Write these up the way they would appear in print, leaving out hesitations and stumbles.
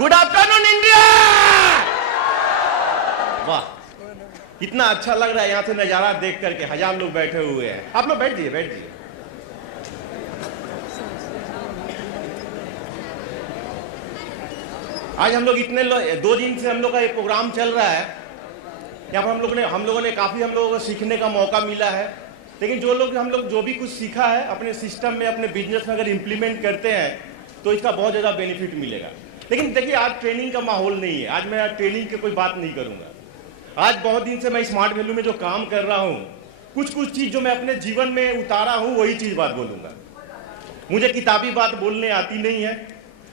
Good afternoon India. वाह, कितना अच्छा लग रहा है यहां से नजारा देख करके। हजार लोग बैठे हुए हैं। आप लोग बैठ जाइए, बैठ जाइए। आज हम लोग इतने 2 दिन से हम लोग का ये प्रोग्राम चल रहा है। यहाँ पर हम लोगों ने काफी हम लोगों को सीखने का मौका मिला है। लेकिन हम लोग जो भी कुछ सीखा है अपने सिस्टम में, अपने बिजनेस में अगर इम्प्लीमेंट करते हैं तो इसका बहुत ज्यादा बेनिफिट मिलेगा। लेकिन देखिए, आज ट्रेनिंग का माहौल नहीं है। आज मैं ट्रेनिंग की कोई बात नहीं करूंगा। आज बहुत दिन से मैं स्मार्ट वैल्यू में जो काम कर रहा हूं, कुछ चीज जो मैं अपने जीवन में उतारा हूं, वही चीज बात बोलूंगा। मुझे किताबी बात बोलने आती नहीं है।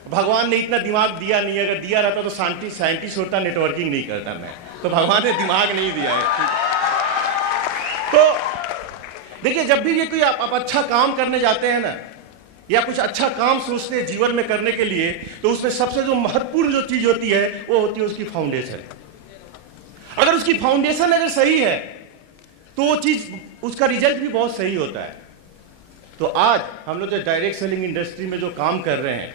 भगवान ने इतना दिमाग दिया नहीं है। अगर दिया रहता तो साइंटिस्ट होता, नेटवर्किंग नहीं करता मैं। तो भगवान ने दिमाग नहीं दिया है। तो देखिए, जब भी ये कोई आप अच्छा काम करने जाते हैं ना, या कुछ अच्छा काम सोचते हैं जीवन में करने के लिए, तो उसमें सबसे जो महत्वपूर्ण जो चीज होती है वो होती है उसकी फाउंडेशन। अगर उसकी फाउंडेशन अगर सही है तो वो चीज, उसका रिजल्ट भी बहुत सही होता है। तो आज हम लोग जो डायरेक्ट सेलिंग इंडस्ट्री में जो काम कर रहे हैं,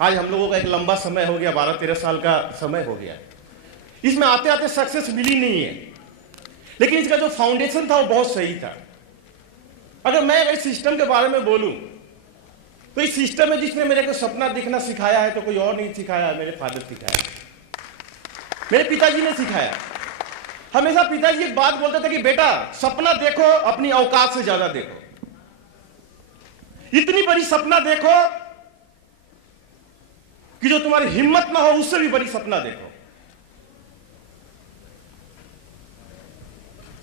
आज हम लोगों का एक लंबा समय हो गया, 12-13 साल का समय हो गया। इसमें आते आते सक्सेस मिली नहीं है, लेकिन इसका जो फाउंडेशन था वो बहुत सही था। अगर मैं इस सिस्टम के बारे में बोलूं तो इस सिस्टम में जिसने मेरे को सपना देखना सिखाया है तो कोई और नहीं सिखाया, मेरे फादर सिखाया, मेरे पिताजी ने सिखाया। हमेशा पिताजी एक बात बोलते थे कि बेटा, सपना देखो, अपनी औकात से ज्यादा देखो। इतनी बड़ी सपना देखो कि जो तुम्हारी हिम्मत ना हो, उससे भी बड़ी सपना देखो।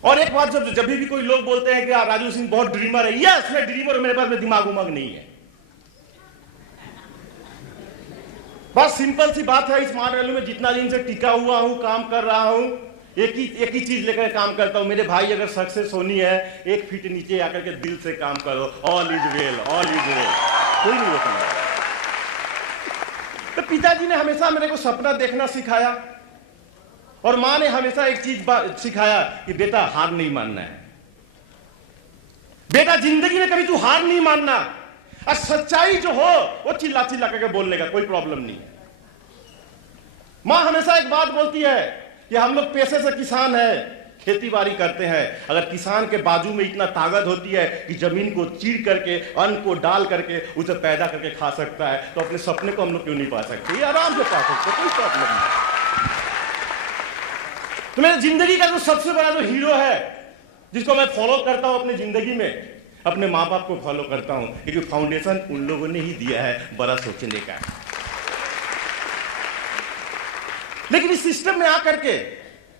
और एक बात, जब भी कोई लोग बोलते हैं कि राजू सिंह बहुत ड्रीमर है, यस मैं ड्रीमर, मेरे पास में दिमाग उमग नहीं है। बस सिंपल सी बात है, स्मार्ट वैल्यू में जितना दिन से टिका हुआ हूं, काम कर रहा हूं, एक ही चीज लेकर काम करता हूं। मेरे भाई, अगर सक्सेस होनी है, 1 फीट नीचे आकर के दिल से काम करो। All is well, all is well, कोई नहीं रोकना। तो पिताजी ने हमेशा मेरे को सपना देखना सिखाया, और मां ने हमेशा एक चीज सिखाया कि बेटा, हार नहीं मानना है। बेटा, जिंदगी में कभी तू हार नहीं मानना, और सच्चाई जो हो वो चिल्ला चिल्ला करके बोलने का कोई प्रॉब्लम नहीं है। मां हमेशा एक बात बोलती है कि हम लोग पैसे से किसान है, खेती बाड़ी करते हैं। अगर किसान के बाजू में इतना ताकत होती है कि जमीन को चीर करके, अन्न को डाल करके उसे पैदा करके खा सकता है, तो अपने सपने को हम लोग क्यों नहीं पा सकते? ये आराम से पा सकते, कोई प्रॉब्लम नहीं। तो मेरी जिंदगी का जो सबसे बड़ा जो हीरो है, जिसको मैं फॉलो करता हूं अपनी जिंदगी में, अपने माँ बाप को फॉलो करता हूं, क्योंकि फाउंडेशन उन लोगों ने ही दिया है बड़ा सोचने का। लेकिन इस सिस्टम में आकर के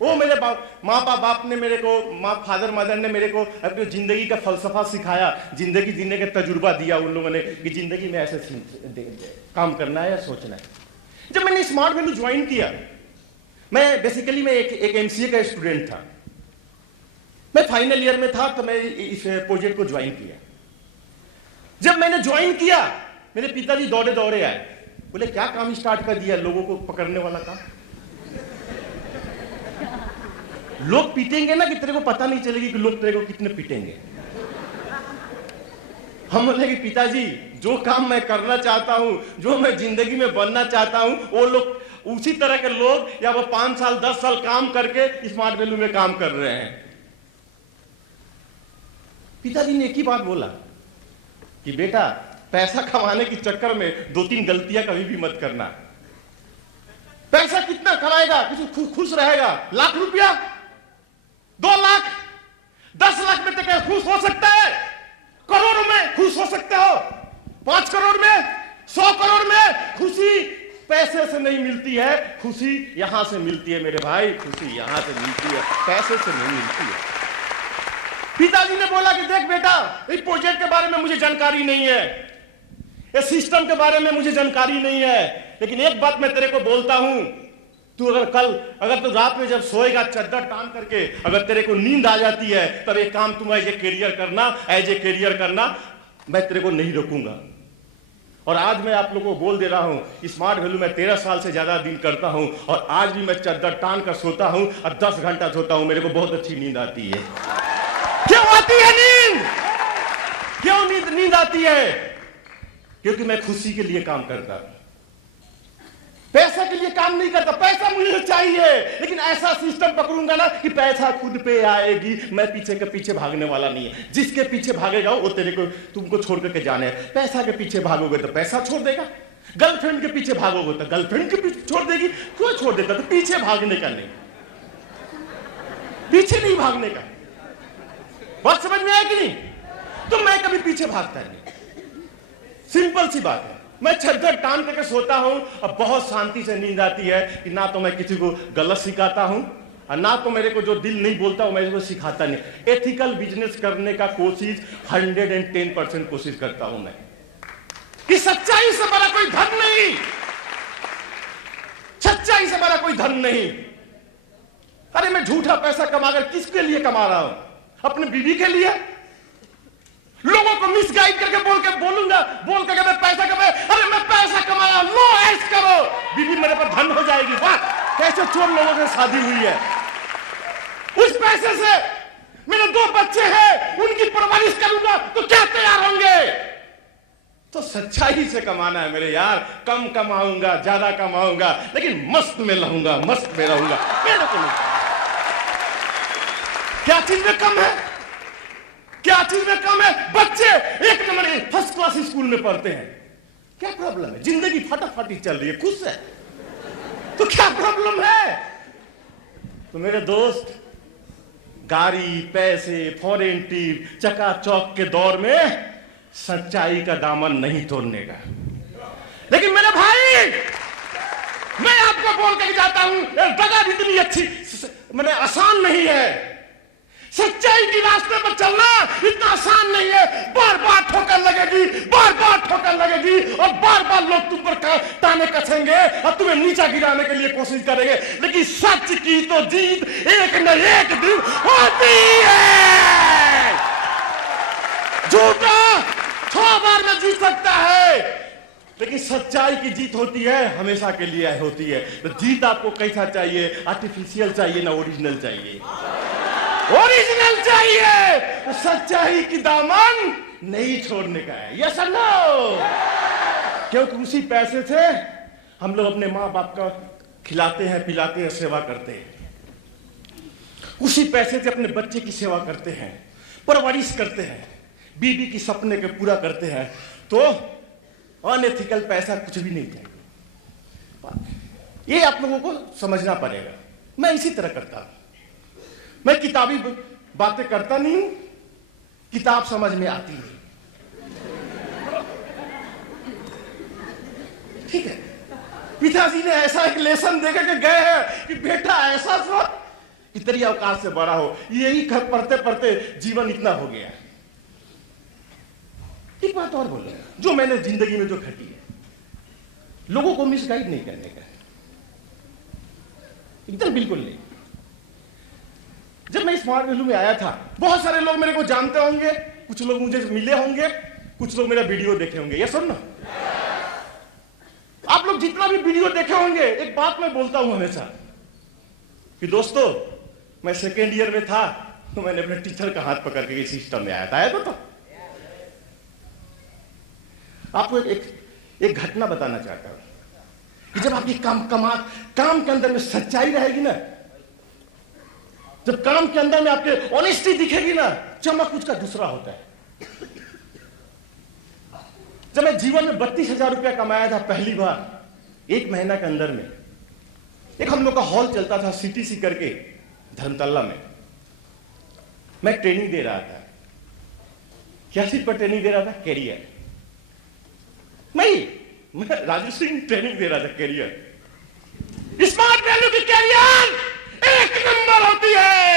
वो मेरे माँ बाप ने मेरे को, फादर मदर ने मेरे को अपनी जिंदगी का फलसफा सिखाया, जिंदगी जीने का तजुर्बा दिया उन लोगों ने कि जिंदगी में ऐसे काम करना है या सोचना है। जब मैंने स्मार्ट वैल्यू ज्वाइन किया, मैं बेसिकली एक एमसीए का स्टूडेंट था। मैं फाइनल ईयर में था, तो मैं इस प्रोजेक्ट को ज्वाइन किया। जब मैंने ज्वाइन किया, मेरे पिताजी दौड़े दौड़े आए, बोले क्या काम स्टार्ट कर दिया, लोगों को पकड़ने वाला काम। लोग पीटेंगे ना कि तेरे को पता नहीं चलेगी कि लोग तेरे को कितने पीटेंगे। हम बोले कि पिताजी, जो काम मैं करना चाहता हूं, जो मैं जिंदगी में बनना चाहता हूं, वो लोग, उसी तरह के लोग, या वो 5 साल 10 साल काम करके स्मार्ट वैल्यू में काम कर रहे हैं। पिताजी ने एक ही बात बोला कि बेटा, पैसा कमाने के चक्कर में 2-3 गलतियां कभी भी मत करना। पैसा कितना कमाएगा, किसी खुश रहेगा? लाख रुपया, 2 लाख, 10 लाख में तो खुश हो सकता है? करोड़ों में खुश हो सकते हो? 5 करोड़ में, 100 करोड़ में? खुशी पैसे से नहीं मिलती है, खुशी यहां से मिलती है मेरे भाई। खुशी यहां से मिलती है, पैसे से नहीं मिलती है। पिताजी ने बोला कि देख बेटा, इस प्रोजेक्ट के बारे में मुझे जानकारी नहीं है, इस सिस्टम के बारे में मुझे जानकारी नहीं है, लेकिन एक बात मैं तेरे को बोलता हूं, तू अगर तू रात में जब सोएगा चद्दर टांग करके, अगर तेरे को नींद आ जाती है, तब एक काम तुम एज ए करियर करना, मैं तेरे को नहीं रोकूंगा। और आज मैं आप लोगों को बोल दे रहा हूं, स्मार्ट वैल्यू में 13 साल से ज्यादा दिन करता हूं, और आज भी मैं चद्दर टांग कर सोता हूं और 10 घंटा सोता हूं। मेरे को बहुत अच्छी नींद आती है। क्यों आती है नींद? क्यों नींद आती है? क्योंकि मैं खुशी के लिए काम करता हूं, पैसे के लिए काम नहीं करता, पैसा मुझे चाहिए, लेकिन ऐसा सिस्टम पकड़ूंगा ना कि पैसा खुद पे आएगी, मैं पीछे के पीछे भागने वाला नहीं है। जिसके पीछे भागेगा वो तेरे को, तुमको छोड़ करके जाने। पैसा के पीछे भागोगे तो पैसा छोड़ देगा, गर्लफ्रेंड के पीछे भागोगे तो गर्लफ्रेंड के पीछे छोड़ देगी। क्यों छोड़ देता? तो पीछे भागने का नहीं, पीछे नहीं भागने का। बात समझ में आया कि नहीं? तो मैं कभी पीछे भागता नहीं, सिंपल सी बात है। मैं चद्दर टांग करके सोता हूं और बहुत शांति से नींद आती है कि ना तो मैं किसी को गलत सिखाता हूं और ना तो मेरे को जो दिल नहीं बोलता हूं मैं इसको सिखाता नहीं। एथिकल बिजनेस करने का कोशिश 110% कोशिश करता हूं मैं, कि सच्चाई से बड़ा कोई धन नहीं, सच्चाई से बड़ा कोई धन नहीं। अरे मैं झूठा पैसा कमाकर किसके लिए कमा रहा हूं? अपने बीवी के लिए? लोगों को मिसगाइड करके बोल करके मैं पैसा कमाया, अरे मैं पैसा कमाया, लो ऐश करो, बीवी मेरे पर धन हो जाएगी। वाह, कैसे चोर लोगों से शादी हुई है। उस पैसे से मेरे 2 बच्चे हैं, उनकी परवरिश करूंगा तो क्या तैयार होंगे? तो सच्चाई से कमाना है मेरे यार। कम कमाऊंगा, ज्यादा कमाऊंगा, लेकिन मस्त में रहूंगा, मस्त में रहूंगा। मेरे को नहीं, क्या चीज में कम है? क्या चीज में कम है? बच्चे 1 नंबर फर्स्ट क्लास स्कूल में पढ़ते हैं, क्या प्रॉब्लम है? जिंदगी फटाफटी चल रही है, खुश है, तो क्या प्रॉब्लम है? तो मेरे दोस्त, गाड़ी, पैसे, फॉरेन ट्रिप, चकाचौक के दौर में सच्चाई का दामन नहीं तोड़ने का। लेकिन मेरे भाई, मैं आपको बोल के जाता हूं, दगा इतनी अच्छी मैंने आसान नहीं है। सच्चाई के रास्ते पर चलना इतना आसान नहीं है। बार बार ठोकर लगेगी, बार बार ठोकर लगेगी, और बार बार लोग तुम पर ताने कसेंगे और तुम्हें नीचा गिराने के लिए कोशिश करेंगे। लेकिन सच की तो जीत एक न एक दिन होती है। झूठा 6 बार में जीत सकता है, लेकिन सच्चाई की जीत होती है, हमेशा के लिए होती है। तो जीत आपको कैसा चाहिए? आर्टिफिशियल चाहिए ना ओरिजिनल चाहिए? ओरिजिनल चाहिए। तो सच्चाई की दामन नहीं छोड़ने का है, यस और नो? क्योंकि उसी पैसे से हम लोग अपने माँ बाप का खिलाते हैं, पिलाते हैं, सेवा करते हैं। उसी पैसे से अपने बच्चे की सेवा करते हैं, परवरिश करते हैं, बीवी की सपने के पूरा करते हैं। तो अनएथिकल पैसा कुछ भी नहीं चाहिए। ये आप लोगों को समझना पड़ेगा। मैं इसी तरह करता हूं, मैं किताबी बातें करता नहीं हूं, किताब समझ में आती नहीं, ठीक है? पिताजी ने ऐसा एक लेसन देकर के गए हैं कि बेटा ऐसा सोच कि तेरी औकात से बड़ा हो। यही पढ़ते पढ़ते जीवन इतना हो गया। एक बात और बोलो, जो मैंने जिंदगी में जो घटी है, लोगों को मिसगाइड नहीं करने का, एकदम बिल्कुल नहीं। जब मैं स्मार्ट वैल्यू में आया था, बहुत सारे लोग मेरे को जानते होंगे, कुछ लोग मुझे मिले होंगे, कुछ लोग मेरा वीडियो देखे होंगे। ये सुन ना, आप लोग जितना भी वीडियो देखे होंगे, एक बात मैं बोलता हूं हमेशा कि दोस्तों, मैं सेकेंड ईयर में था तो मैंने अपने टीचर का हाथ पकड़ के इस सिस्टम में आया था। आया तो आपको एक घटना बताना चाहता हूं कि जब आपकी काम के अंदर में सच्चाई रहेगी ना, जब काम के अंदर में आपके ऑनेस्टी दिखेगी ना, चमक उसका दूसरा होता है। जब मैं जीवन में 32,000 रुपया कमाया था पहली बार, 1 महीना के अंदर में, एक हम लोग का हॉल चलता था सीटीसी करके धर्मतल्ला में, मैं ट्रेनिंग दे रहा था। क्या चीज पर ट्रेनिंग दे रहा था? कैरियर। मैं राजश्री ट्रेनिंग दे रहा था, कैरियर। स्मार्ट वैल्यू की कैरियर 1 नंबर होती है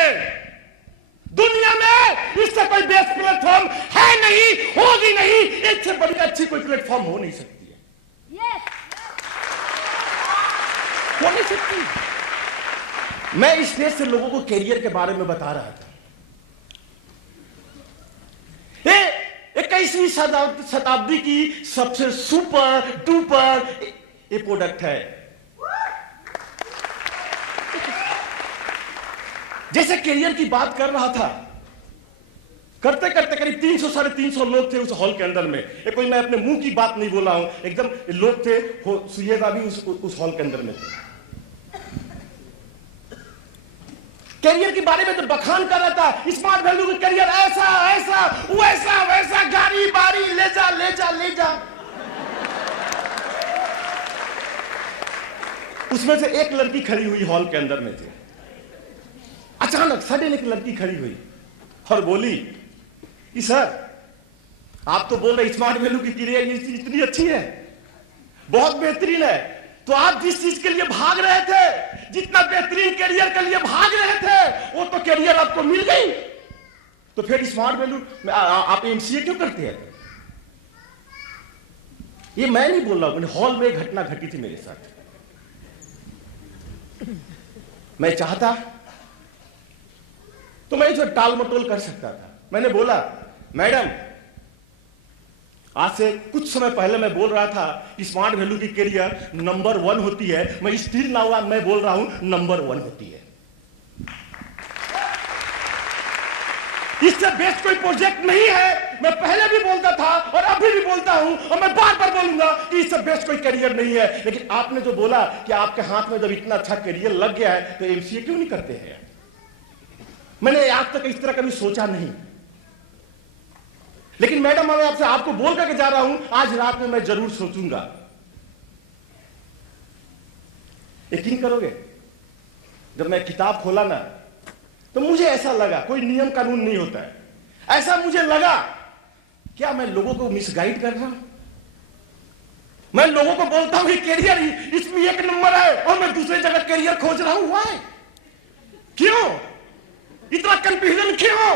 दुनिया में। इससे कोई बेस्ट प्लेटफॉर्म है नहीं, होगी नहीं। इससे बड़ी अच्छी कोई प्लेटफॉर्म हो नहीं सकती है, हो नहीं सकती। मैं इस स्टेज से लोगों को कैरियर के बारे में बता रहा था। 21वीं शताब्दी की सबसे सुपर डुपर ये प्रोडक्ट है। जैसे कैरियर की बात कर रहा था, करते करते करीब 300 साढ़े 300 लोग थे उस हॉल के अंदर में। ये कोई मैं अपने मुंह की बात नहीं बोला हूं, एकदम लोग थे, सुयेदा भी उस हॉल के अंदर में थे। कैरियर के बारे में तो बखान कर रहा था, स्मार्ट वैल्यू का कैरियर ऐसा ऐसा वैसा वैसा, गाड़ी बाड़ी ले जा ले जा ले जा। उसमें से एक लड़की खड़ी हुई हॉल के अंदर में थी। अचानक सडन एक लड़की खड़ी हुई और बोली कि सर आप तो बोल रहे स्मार्ट वैल्यू की कैरियर इतनी अच्छी है, बहुत बेहतरीन है, तो आप जिस चीज के लिए भाग रहे थे, जितना बेहतरीन कैरियर के लिए भाग रहे थे, वो तो कैरियर आपको मिल गई, तो फिर स्मार्ट वैल्यू आप एमसीए क्यों करते हैं? ये मैं नहीं बोल रहा हूं, हॉल में घटना घटी थी मेरे साथ। मैं चाहता तो मैं इसे टाल मटोल कर सकता था। मैंने बोला मैडम, आज से कुछ समय पहले मैं बोल रहा था स्मार्ट वैल्यू की कैरियर नंबर 1 होती है, मैं स्थिर ना हुआ, मैं बोल रहा हूं नंबर 1 होती है। इससे बेस्ट कोई प्रोजेक्ट नहीं है। मैं पहले भी बोलता था और अभी भी बोलता हूं और मैं बार बार बोलूंगा कि इससे बेस्ट कोई करियर नहीं है। लेकिन आपने जो बोला कि आपके हाथ में जब इतना अच्छा करियर लग गया है तो एमसीए क्यों नहीं करते हैं? मैंने आज तक इस तरह कभी सोचा नहीं। लेकिन मैडम, मैं आपसे आपको बोल करके जा रहा हूं, आज रात में मैं जरूर सोचूंगा। यकीन करोगे, जब मैं किताब खोला ना तो मुझे ऐसा लगा, कोई नियम कानून नहीं होता है, ऐसा मुझे लगा क्या मैं लोगों को मिसगाइड कर रहा हूं? मैं लोगों को बोलता हूं कि कैरियर इसमें 1 नंबर है और मैं दूसरे जगह कैरियर खोज रहा हूं। व्हाई? क्यों इतना कंफ्यूजन क्यों?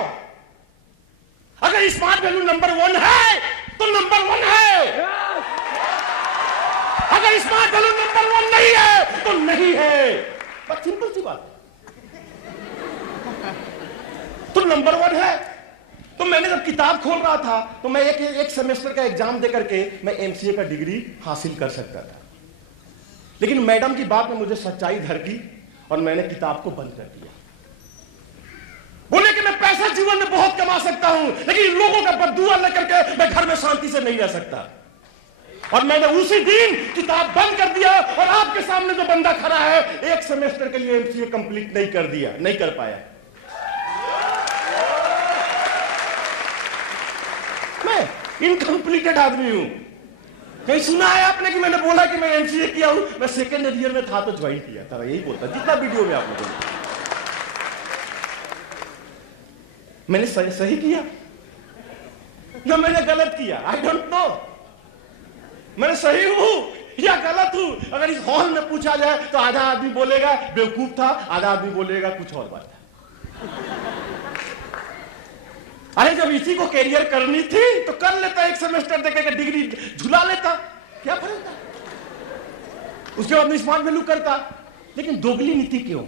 अगर स्मार्ट वैल्यू नंबर 1 है तो नंबर 1 है, अगर स्मार्ट वैल्यू नंबर 1 नहीं है तो नहीं है। बस सिंपल सी बात है। तो नंबर 1 है। तो मैंने जब किताब खोल रहा था तो मैं एक सेमेस्टर का एग्जाम देकर के मैं एमसीए का डिग्री हासिल कर सकता था। लेकिन मैडम की बात में मुझे सच्चाई धरकी और मैंने किताब को बंद कर दिया। बोले कि मैं पैसा जीवन में बहुत कमा सकता हूं, लेकिन लोगों का बददुआ लेकर के मैं घर में शांति से नहीं रह सकता। और मैंने उसी दिन किताब बंद कर दिया और आपके सामने जो बंदा खड़ा है, 1 सेमेस्टर के लिए एमसीए कंप्लीट नहीं कर दिया, नहीं कर पाया। मैं इनकम्प्लीटेड आदमी हूं। कहीं सुना है आपने कि मैंने बोला कि मैं एमसीए किया हूं? मैं सेकेंड ईयर में था तो ज्वाइन किया था, यही बोलता जितना वीडियो में आपने बोला। मैंने सही किया या मैंने गलत किया? I don't know. मैंने सही हूं या गलत हूं? अगर इस हॉल में पूछा जाए तो आधा आदमी बोलेगा बेवकूफ था, आधा आदमी बोलेगा कुछ और बात था। अरे जब इसी को कैरियर करनी थी तो कर लेता, 1 सेमेस्टर देकर डिग्री झुला लेता, क्या फर्क था? उसके बाद में स्मार्ट वैल्यू करता। लेकिन दोगली नीति क्यों?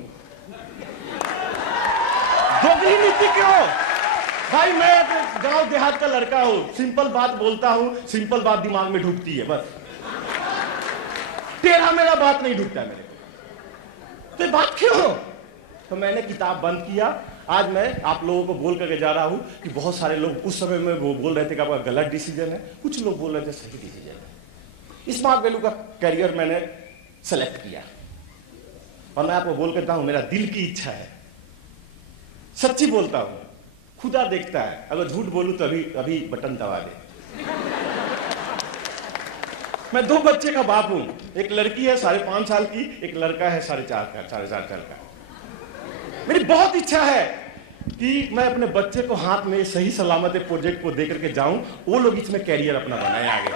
दोगली नीति क्यों? भाई मैं गांव देहात का लड़का हूं, सिंपल बात बोलता हूं, सिंपल बात दिमाग में ढुकती है, बस टेढ़ा मेरा बात नहीं ढुकता मेरे को। तो बात क्यों? तो मैंने किताब बंद किया। आज मैं आप लोगों को बोल करके जा रहा हूं कि बहुत सारे लोग उस समय में वो बोल रहे थे कि आपका गलत डिसीजन है, कुछ लोग बोल रहे थे सही डिसीजन है। स्मार्ट वैल्यू का करियर मैंने सेलेक्ट किया और मैं आपको बोल करता हूं मेरा दिल की इच्छा है, सच्ची बोलता हूं, खुदा देखता है, अगर झूठ बोलूं तो अभी बटन दबा दे। मैं 2 बच्चे का बाप हूं, एक लड़की है 5.5 साल की, एक लड़का है 4.5 साल का। मेरी बहुत इच्छा है कि मैं अपने बच्चे को हाथ में सही सलामत प्रोजेक्ट को देकर के जाऊं, वो लोग इसमें कैरियर अपना बनाए आगे।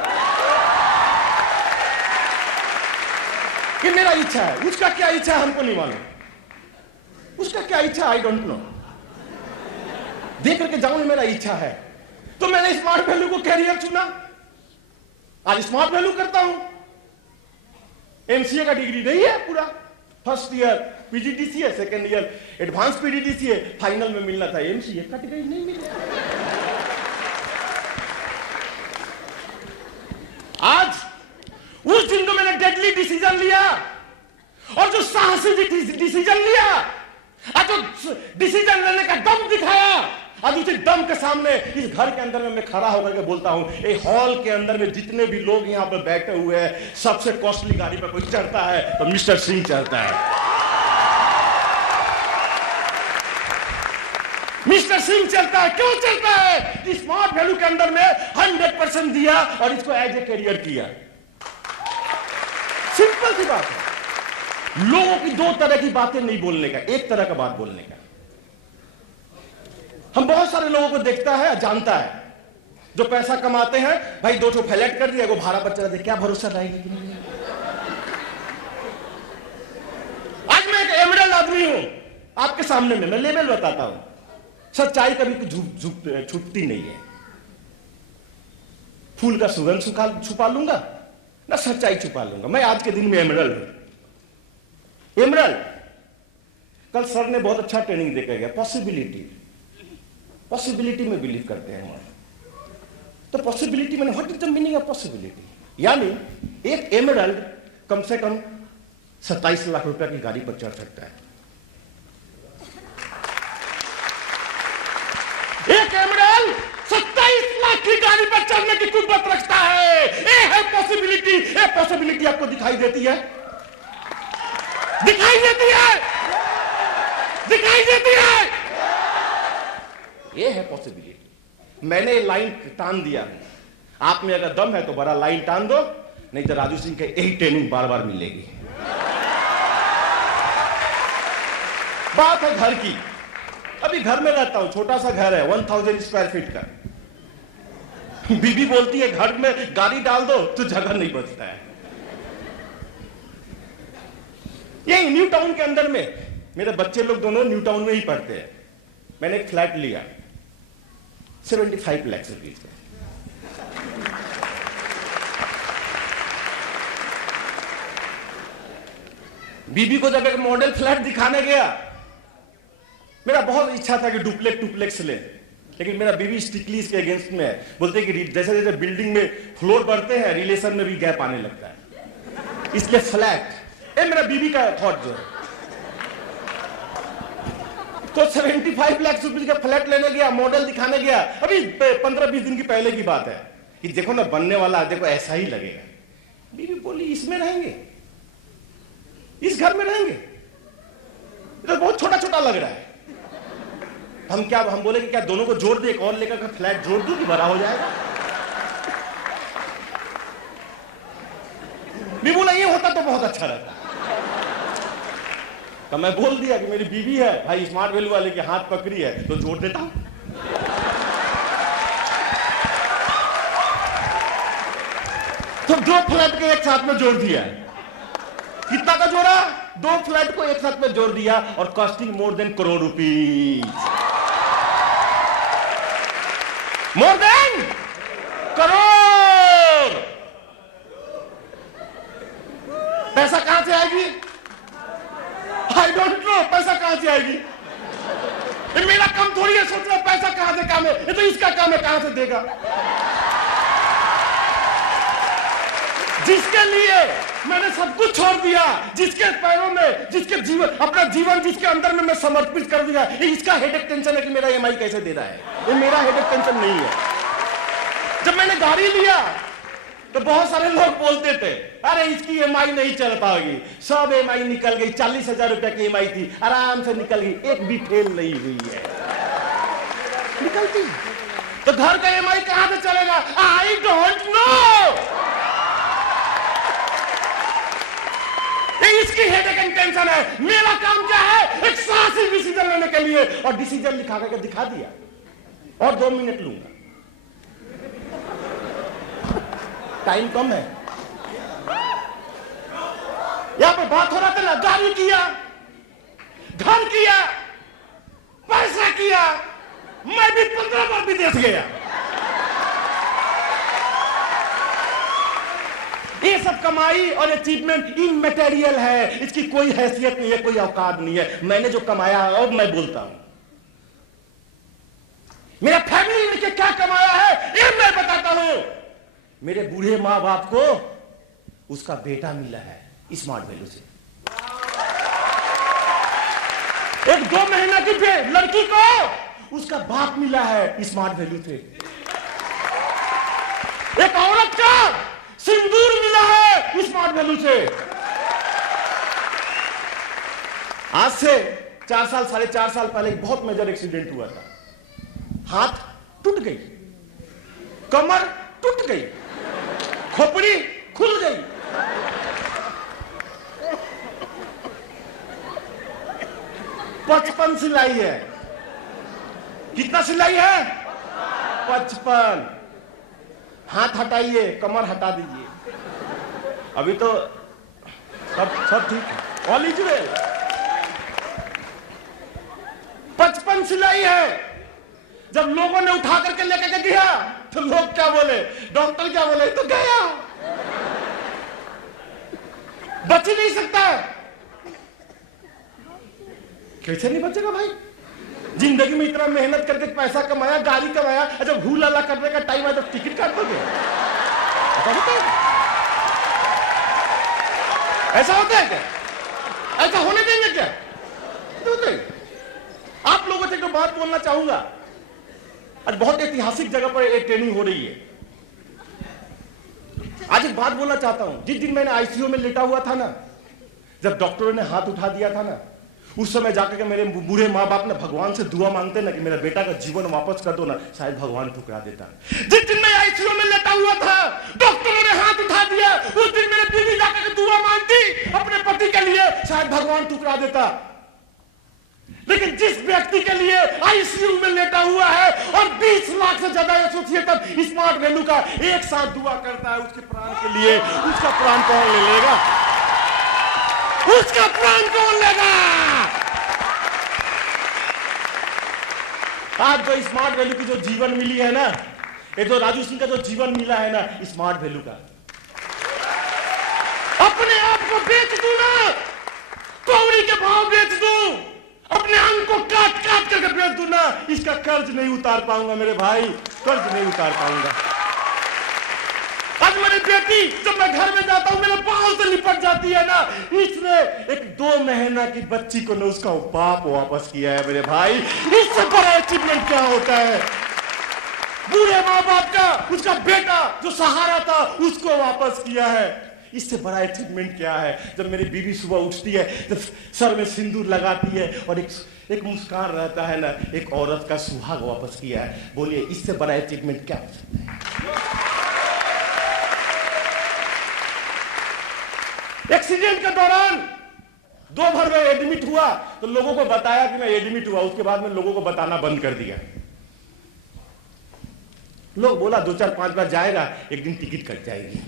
ये मेरा इच्छा है। उसका क्या इच्छा है हमको नहीं मालूम, उसका क्या इच्छा आई डोंट नो। देख करके जाऊं मेरा इच्छा है। तो मैंने स्मार्ट वैल्यू को कैरियर चुना, आज स्मार्ट वैल्यू करता हूं। एमसीए का डिग्री नहीं है पूरा, फर्स्ट ईयर पीजीडीसी है, सेकेंड ईयर एडवांस पीजीडीसी है, फाइनल में मिलना था एमसीए, कट गई, नहीं मिला। आज उस दिन तो मैंने डेडली डिसीजन लिया और जो साहसी डिसीजन लिया, जो डिसीजन लेने का दम दिखाया, आज उसी दम के सामने इस घर के अंदर में मैं खड़ा होकर के बोलता हूं, ये हॉल के अंदर में जितने भी लोग यहां पर बैठे हुए हैं, सबसे कॉस्टली गाड़ी पर कोई चढ़ता है तो मिस्टर सिंह चढ़ता है। मिस्टर सिंह चलता है। क्यों चलता है? स्मार्ट वैल्यू के अंदर में 100% दिया और इसको एज ए करियर किया। सिंपल सी बात है। लोगों की दो तरह की बातें नहीं बोलने का, एक तरह का बात बोलने का। हम बहुत सारे लोगों को देखता है, जानता है, जो पैसा कमाते हैं, भाई 2 फ्लैट कर दिया, वो भाड़ा पर चला दे, क्या भरोसा रहेगा कि नहीं। आज मैं एक एमरल्ड आदमी हूं आपके सामने में, मैं लेवल बताता हूं। सच्चाई कभी छुपती नहीं है। फूल का सुगंध छुपा लूंगा ना, सच्चाई छुपा लूंगा। मैं आज के दिन में एमरल्ड हूं। एमरल्ड, कल सर ने बहुत अच्छा ट्रेनिंग देकर गया। पॉसिबिलिटी में बिलीव करते हैं हम। तो पॉसिबिलिटी मैंने what is the meaning of possibility? यानी एक एमरल्ड कम से कम 27 लाख रुपए की गाड़ी पर चढ़ सकता है। एक एमरल्ड 27 लाख की गाड़ी पर चढ़ने की कुव्वत रखता है। ये है पॉसिबिलिटी। ये पॉसिबिलिटी आपको दिखाई देती है? दिखाई देती है? दिखाई देती है? ये है पॉसिबिलिटी। मैंने लाइन टान दिया। आप में अगर दम है तो बड़ा लाइन टान दो, नहीं तो राजू सिंह के यही ट्रेनिंग बार बार मिलेगी। बात है घर की। अभी घर में रहता हूं, छोटा सा घर है, 1000 स्क्वायर फीट का। बीबी बोलती है घर में गाड़ी डाल दो तो जगह नहीं बचता है। यही न्यू टाउन के अंदर में मेरे बच्चे लोग दोनों न्यू टाउन में ही पढ़ते हैं। मैंने एक फ्लैट लिया 75 लाख रुपीज का। बीबी को जब एक मॉडल फ्लैट दिखाने गया, मेरा बहुत इच्छा था कि डुप्लेक्स ले, लेकिन मेरा बीवी स्ट्रिक्टली इसके अगेंस्ट में है। बोलते कि जैसे जैसे बिल्डिंग में फ्लोर बढ़ते हैं, रिलेशन में भी गैप आने लगता है, इसलिए फ्लैट। ये मेरा बीवी का थॉट जो है। तो 75 लाख रुपए का फ्लैट लेने गया, मॉडल दिखाने गया। अभी 15-20 दिन की पहले की बात है कि देखो ना बनने वाला, देखो ऐसा ही लगेगा। बीवी बोली इसमें रहेंगे, इस घर में रहेंगे, तो बहुत छोटा छोटा लग रहा है। हम बोले कि क्या दोनों को जोड़ दे, एक और लेकर फ्लैट जोड़ दूं कि बड़ा हो जाएगा। भी बोला ये होता तो बहुत अच्छा रहता। तो मैं बोल दिया कि मेरी बीवी है भाई, स्मार्ट वैल्यू वाले के हाथ पकड़ी है तो जोड़ देता हूं। तो 2 फ्लैट के एक साथ में जोड़ दिया। कितना का जोड़ा? 2 फ्लैट को एक साथ में जोड़ दिया और costing more than crore rupees. More than crore. पैसा कहां से आएगी? आई डोंट नो पैसा कहां से आएगी। ये मेरा काम थोड़ी है सोचना पैसा कहां से काम है, ये तो इसका काम है, कहां से देगा। जिसके लिए मैंने सब कुछ छोड़ दिया, जिसके पैरों में, जिसके जीवन, अपना जीवन जिसके अंदर में मैं समर्पित कर दिया, इसका हेडेक टेंशन है कि मेरा EMI कैसे दे रहा है। ये मेरा हेडेक टेंशन नहीं है। जब मैंने गाड़ी लिया तो बहुत सारे लोग बोलते थे अरे इसकी EMI नहीं चल पाएगी। सब EMI निकल गई, 40,000 रुपए की EMI थी, आराम से निकल गई, एक भी फेल नहीं हुई है। निकलती तो घर का EMI कहां से चलेगा? I don't know. इसकी हेडेक एंड टेंशन है। मेरा काम क्या है? एक साहसी डिसीजन लेने के लिए, और डिसीजन लिखा करके दिखा दिया। और 2 मिनट लूंगा, टाइम कम है। यहां पर बात हो रहा था ना, गाड़ी किया, घर किया, पैसा किया। मैं भी 15 बार विदेश गया। ये सब कमाई और अचीवमेंट इमैटेरियल है, इसकी कोई हैसियत नहीं है, कोई औकात नहीं है। मैंने जो कमाया अब मैं बोलता हूं। मेरा फैमिली ने क्या कमाया है ये मैं बताता हूं। मेरे बूढ़े मां बाप को उसका बेटा मिला है स्मार्ट वैल्यू से। एक 2 महीना की लड़की को उसका बाप मिला है स्मार्ट वैल्यू से। एक औरत का सिंदूर मिला है स्मार्ट वैल्यू से। आज से 4 साल 4.5 साल पहले एक बहुत मेजर एक्सीडेंट हुआ था। हाथ टूट गई, कमर टूट गई, खोपड़ी खुल गई। पचपन सिलाई है। कितना सिलाई है? 55। हाथ हटाइए, कमर हटा दीजिए, अभी तो सब ठीक है, ऑल इज वेल। 55 सिलाई है। जब लोगों ने उठा करके लेकर के गया तो लोग क्या बोले? डॉक्टर क्या बोले? तो गया, बच ही नहीं सकता है। कैसे नहीं बचेगा भाई? जिंदगी में इतना मेहनत करके पैसा कमाया, गाड़ी कमाया, जब भूल अल्लाह करने का टाइम आया तो टिकट काट दोगे? ऐसा होता है? ऐसा होता है क्या? ऐसा होने देंगे क्या? होते। आप लोगों से एक बात बोलना चाहूंगा। आज बहुत ऐतिहासिक जगह पर एक ट्रेनिंग हो रही है। आज एक बात बोलना चाहता हूं। जिस दिन मैंने आईसीयू में लेटा हुआ था ना, जब डॉक्टरों ने हाथ उठा दिया था ना, उस समय जाकर के मेरे बूढ़े माँ बाप ने भगवान से दुआ मांगते ना कि मेरा बेटा का जीवन वापस कर दो ना, शायद भगवान ठुकरा देता। जिस दिन मैं आईसीयू में लेटा हुआ था, डॉक्टरों ने हाथ उठा दिया, उस दिन मेरी बीवी जाकर के दुआ मांगती अपने पति के लिए, शायद भगवान ठुकरा देता। लेकिन जिस व्यक्ति के लिए आईसीयू में लेटा हुआ है और 20 लाख से ज्यादा एसोसिएटेड स्मार्ट वैल्यू का एक साथ दुआ करता है उसके प्राण के लिए, उसका प्राण कौन ले लेगा? उसका प्राण कौन लेगा? आज जो स्मार्ट वैल्यू की जो जीवन मिली है ना, ये जो राजू सिंह का जो जीवन मिला है ना स्मार्ट वैल्यू का, अपने आप को बेच दूं ना, कौड़ी के भाव बेच दूं, अपने अंग को काट काट करके बेच दूं ना, इसका कर्ज नहीं उतार पाऊंगा मेरे भाई, कर्ज नहीं उतार पाऊंगा। आज मेरी बेटी जब मैं घर में जाता हूं मेरे पांव से लिपट जाती है ना, इसने एक 2 महीना की बच्ची को ना उसका बाप वापस किया है मेरे भाई। इससे बड़ा अचीवमेंट क्या होता है? बूढ़े माँ बाप का उसका बेटा जो सहारा था उसको वापस किया है। इससे बड़ा अचीवमेंट क्या है? जब मेरी बीवी सुबह उठती है, जब सर में सिंदूर लगाती है और एक मुस्कान रहता है ना, एक औरत का सुहाग वापस किया है। बोलिए इससे बड़ा अचीवमेंट क्या हो सकता है? एक्सीडेंट के दौरान दोपहर में एडमिट हुआ तो लोगों को बताया कि मैं एडमिट हुआ, उसके बाद में लोगों को बताना बंद कर दिया। लोग बोला 2-4-5 बार जाएगा, एक दिन टिकट कट जाएगी।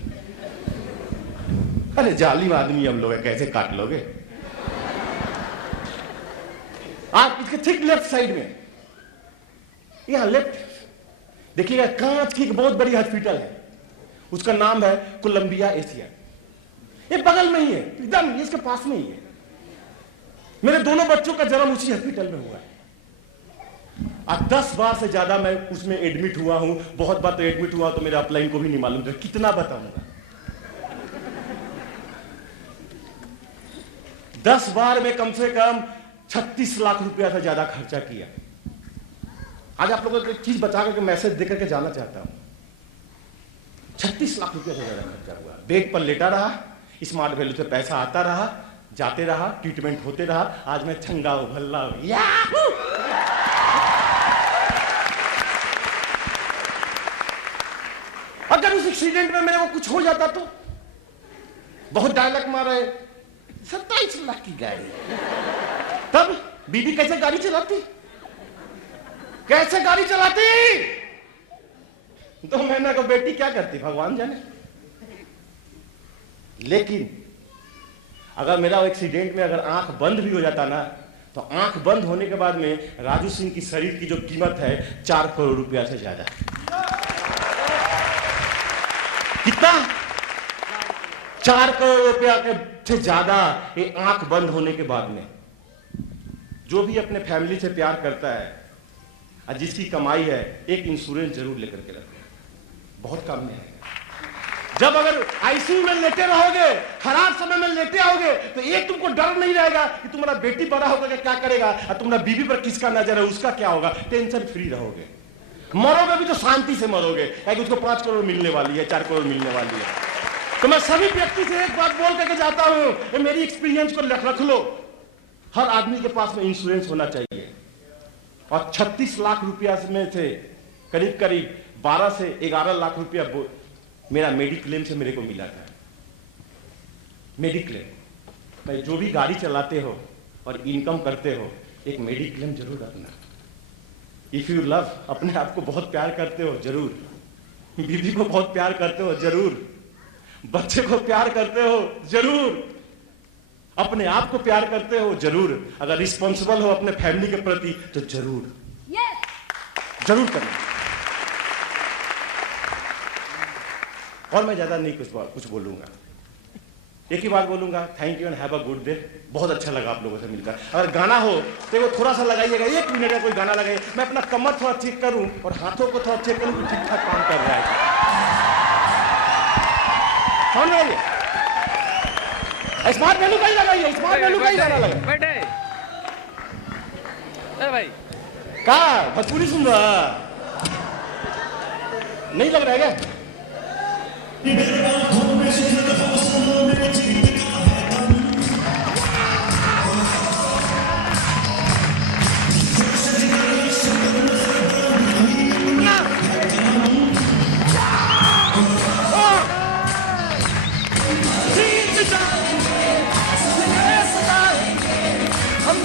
अरे जालिम आदमी हम लोग है, कैसे काट लोगे? आप इसके ठीक लेफ्ट साइड में, यहां लेफ्ट देखिएगा, कांच की एक बहुत बड़ी हॉस्पिटल है, उसका नाम है कोलंबिया एशिया। ये बगल में ही है, एकदम इसके पास में ही है। मेरे दोनों बच्चों का जन्म उसी हॉस्पिटल में हुआ है। अब 10 बार से ज्यादा मैं उसमें एडमिट हुआ हूं। बहुत बार तो एडमिट हुआ तो मेरे अपलाइन को भी नहीं मालूम था, कितना बताऊंगा। 10 बार में कम से कम 36 लाख रुपया से ज्यादा खर्चा किया। आज आप लोगों को एक चीज बचा करके मैसेज देकर के जाना चाहता हूं। 36 लाख रुपया से ज्यादा खर्चा हुआ। बेड पर लेटा रहा, स्मार्ट वैल्यू से पैसा आता रहा, जाते रहा, ट्रीटमेंट होते रहा। आज मैं छंगा हूं, भल्ला हूं। अगर उस एक्सीडेंट में मेरे को कुछ हो जाता तो बहुत डायलॉग मारे, 27 लाख की गाड़ी, तब बीबी कैसे गाड़ी चलाती? कैसे गाड़ी चलाती? 2 महीने को बेटी क्या करती भगवान जाने। लेकिन अगर मेरा एक्सीडेंट में अगर आंख बंद भी हो जाता ना, तो आंख बंद होने के बाद में राजू सिंह की शरीर की जो कीमत है 4 करोड़ रुपया से ज्यादा। कितना? 4 करोड़ रुपया से ज्यादा ये आंख बंद होने के बाद में। जो भी अपने फैमिली से प्यार करता है और जिसकी कमाई है, एक इंश्योरेंस जरूर लेकर के रखें, बहुत काम में है। जब अगर आईसीयू में लेटे रहोगे, खराब समय में लेटे आओगे, तो एक तुमको डर नहीं रहेगा कि तुम्हारा बेटी बड़ा होकर क्या करेगा, और तुम्हारा बीवी पर किसका नजर है, उसका क्या होगा। टेंशन फ्री रहोगे। मरोगे भी तो शांति से मरोगे, क्योंकि उसको 5 करोड़ मिलने वाली है, 4 करोड़ मिलने वाली है। तो मैं सभी व्यक्ति से एक बात बोल करके जाता हूं, मेरी एक्सपीरियंस को रख लो, हर आदमी के पास में इंश्योरेंस होना चाहिए। और 36 लाख रुपया में से करीब करीब 12 से 11 लाख रुपया मेरा मेडिक्लेम से मेरे को मिला था। मेडिक्लेम, भाई जो भी गाड़ी चलाते हो और इनकम करते हो, एक मेडिक्लेम जरूर रखना। इफ यू लव, अपने आप को बहुत प्यार करते हो जरूर, बीवी को बहुत प्यार करते हो जरूर, बच्चे को प्यार करते हो जरूर, अपने आप को प्यार करते हो जरूर, अगर रिस्पॉन्सिबल हो अपने फैमिली के प्रति तो जरूर जरूर करना। और मैं ज्यादा नहीं कुछ बोलूंगा, एक ही बात बोलूंगा, thank you and have a good day. बहुत अच्छा लगा आप लोगों से मिलकर। अगर गाना हो तो वो थोड़ा सा लगाइएगा, 1 मिनट का कोई गाना लगाइए, मैं अपना कमर थोड़ा चेक करूं और हाथों को थोड़ा चेक करूं कि ठीक ठाक काम कर रहा है। कौन लगाइए? स्मार्ट वैल्यू का ही लगाइए, स्मार्ट वैल्यू का ही गाना लगाइए। बैठे भाई कहा भोजपुरी सुन रहा नहीं लग रहा है क्या? I'm